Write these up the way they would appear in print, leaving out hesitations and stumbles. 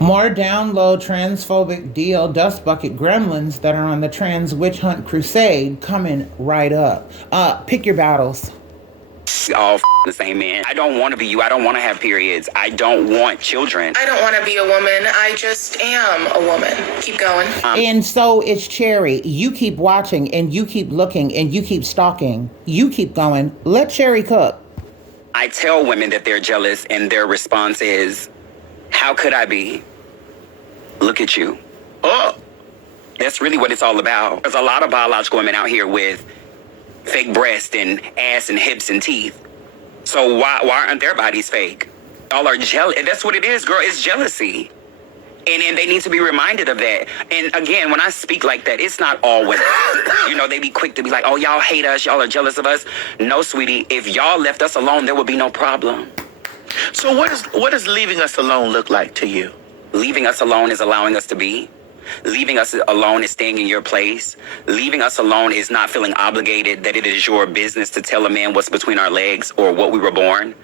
More down low transphobic DL dust bucket gremlins that are on the trans witch hunt crusade coming right up. Pick your battles. All the same man. I don't want to be you. I don't want to have periods. I don't want children. I don't want to be a woman. I just am a woman. Keep going. And so it's Cherry. You keep watching and you keep looking and you keep stalking. You keep going. Let Cherry cook. I tell women that they're jealous and their response is, how could I be? Look at you. Oh, that's really what it's all about. There's a lot of biological women out here with fake breasts and ass and hips and teeth. So why aren't their bodies fake? All are jealous. That's what it is, girl. It's jealousy. And they need to be reminded of that. And again, when I speak like that, it's not all women. You know, they be quick to be like, oh, y'all hate us. Y'all are jealous of us. No, sweetie. If y'all left us alone, there would be no problem. So what does leaving us alone look like to you? Leaving us alone is allowing us to be. Leaving us alone is staying in your place. Leaving us alone is not feeling obligated that it is your business to tell a man what's between our legs or what we were born.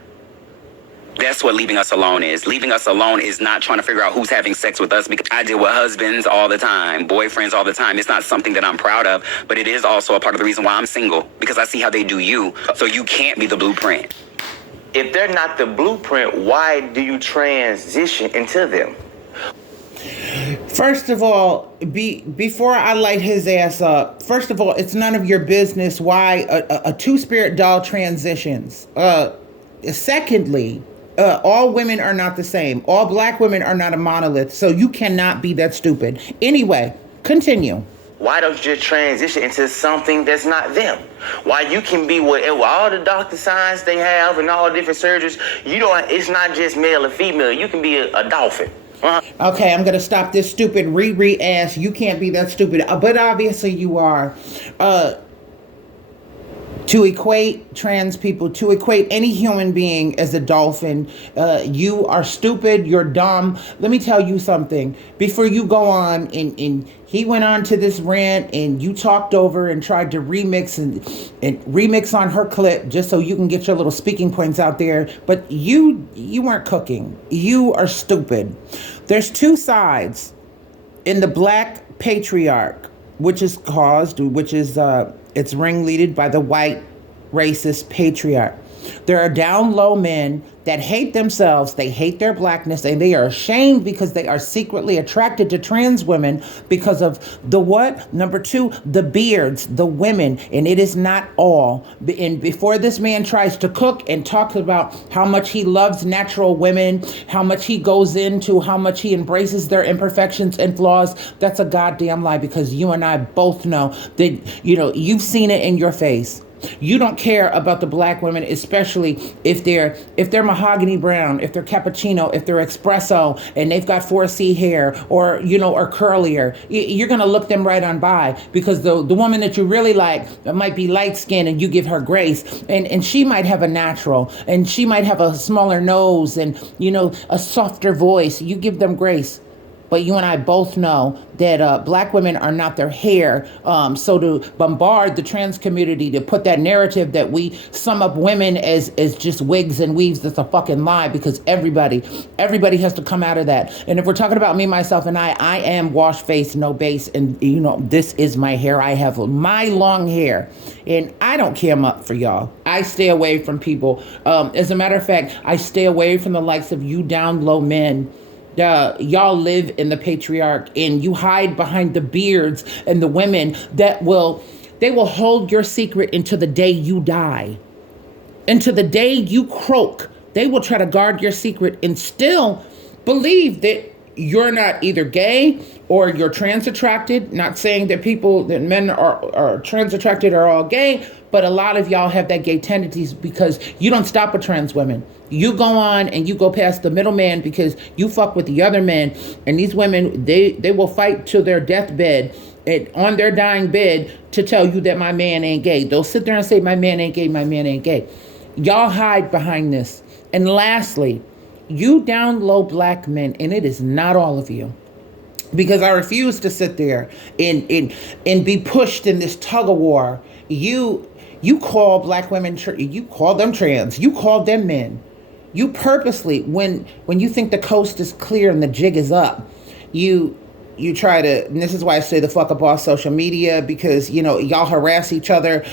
That's what leaving us alone is. Leaving us alone is not trying to figure out who's having sex with us, because I deal with husbands all the time, boyfriends all the time. It's not something that I'm proud of, but it is also a part of the reason why I'm single, because I see how they do you. So you can't be the blueprint. If they're not the blueprint, why do you transition into them? First of all, before I light his ass up, first of all, it's none of your business why a two-spirit doll transitions. Secondly, all women are not the same. All black women are not a monolith, so you cannot be that stupid. Anyway, continue. Why don't you just transition into something that's not them? Why you can be whatever, all the doctor signs they have and all the different surgeries, it's not just male or female. You can be a dolphin. Okay, I'm gonna stop this stupid Riri ass. You can't be that stupid, but obviously you are. To equate trans people, to equate any human being as a dolphin, you are stupid, you're dumb. Let me tell you something. Before you go on, and he went on to this rant, and you talked over and tried to remix and remix on her clip just so you can get your little speaking points out there. But you weren't cooking. You are stupid. There's two sides in the black patriarch, which is it's ringleaded by the white racist patriarch. There are down low men that hate themselves, they hate their blackness, and they are ashamed because they are secretly attracted to trans women because of the what? Number two, the beards, the women, and it is not all. And before this man tries to cook and talks about how much he loves natural women, how much he goes into, how much he embraces their imperfections and flaws, that's a goddamn lie, because you and I both know that, you've seen it in your face. You don't care about the black women, especially if they're mahogany brown, if they're cappuccino, if they're espresso, and they've got 4C hair or or curlier. You're gonna look them right on by, because the woman that you really like might be light skinned and you give her grace, and she might have a natural, and she might have a smaller nose and a softer voice. You give them grace. But you and I both know that black women are not their hair. So to bombard the trans community, to put that narrative that we sum up women as just wigs and weaves, that's a fucking lie, because everybody has to come out of that. And if we're talking about me, myself, and I am wash face, no base. And, this is my hair. I have my long hair. And I don't cam up for y'all. I stay away from people. As a matter of fact, I stay away from the likes of you down low men. Y'all live in the patriarch, and you hide behind the beards and the women that will hold your secret into the day you die, into the day you croak. They will try to guard your secret and still believe that you're not either gay or you're trans attracted. Not saying that men are trans attracted are all gay, but a lot of y'all have that gay tendencies because you don't stop with trans women. You go on and you go past the middleman because you fuck with the other men. And these women, they will fight to their deathbed, on their dying bed, to tell you that my man ain't gay. They'll sit there and say, my man ain't gay, my man ain't gay. Y'all hide behind this. And lastly, you down low black men, and it is not all of you, because I refuse to sit there and be pushed in this tug of war. You call black women, you call them trans, you call them men. You purposely, when you think the coast is clear and the jig is up, you try to, and this is why I say the fuck up off social media, because, y'all harass each other.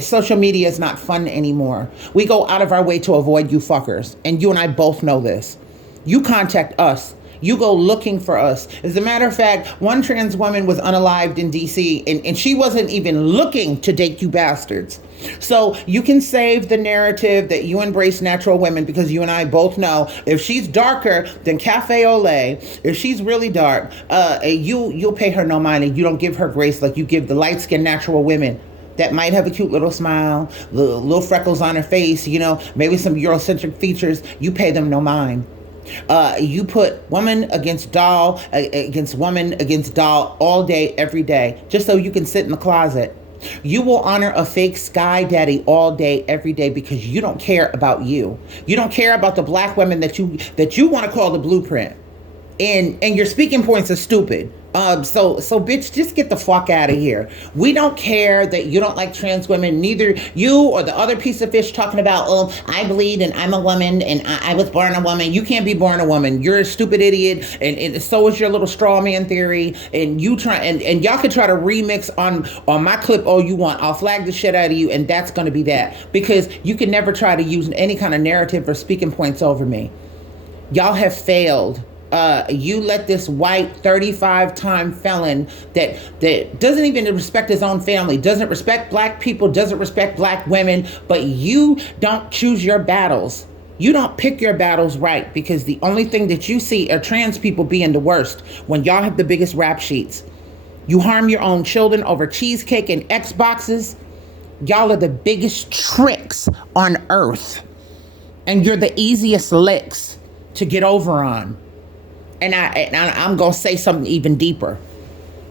Social media is not fun anymore. We go out of our way to avoid you fuckers. And you and I both know this. You contact us. You go looking for us. As a matter of fact, one trans woman was unalived in DC, and she wasn't even looking to date you bastards. So you can save the narrative that you embrace natural women, because you and I both know if she's darker than Cafe Olay, if she's really dark, you'll pay her no mind, and you don't give her grace like you give the light-skinned natural women that might have a cute little smile, little freckles on her face, maybe some Eurocentric features. You pay them no mind. You put woman against doll, against woman against doll all day, every day, just so you can sit in the closet. You will honor a fake sky daddy all day, every day, because you don't care about you. You don't care about the black women that you want to call the blueprint. And your speaking points are stupid. So bitch, just get the fuck out of here. We don't care that you don't like trans women, neither you or the other piece of fish talking about, I bleed and I'm a woman and I was born a woman. You can't be born a woman. You're a stupid idiot, and so is your little straw man theory. And you try and y'all can try to remix on my clip all you want. I'll flag the shit out of you, and that's gonna be that. Because you can never try to use any kind of narrative or speaking points over me. Y'all have failed. You let this white 35-time felon that doesn't even respect his own family, doesn't respect black people, doesn't respect black women, but you don't choose your battles. You don't pick your battles right, because the only thing that you see are trans people being the worst when y'all have the biggest rap sheets. You harm your own children over cheesecake and Xboxes. Y'all are the biggest tricks on earth. And you're the easiest licks to get over on. And I'm going to say something even deeper.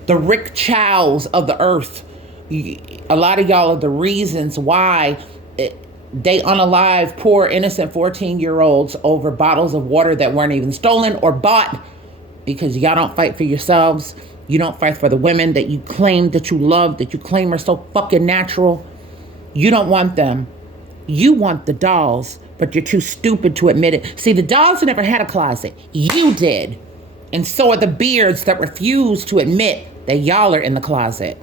The Rick Chows of the earth. A lot of y'all are the reasons why they unalive poor, innocent 14-year-olds over bottles of water that weren't even stolen or bought, because y'all don't fight for yourselves. You don't fight for the women that you claim that you love, that you claim are so fucking natural. You don't want them. You want the dolls, but you're too stupid to admit it. See, the dolls never had a closet. You did. And so are the beards that refuse to admit that y'all are in the closet.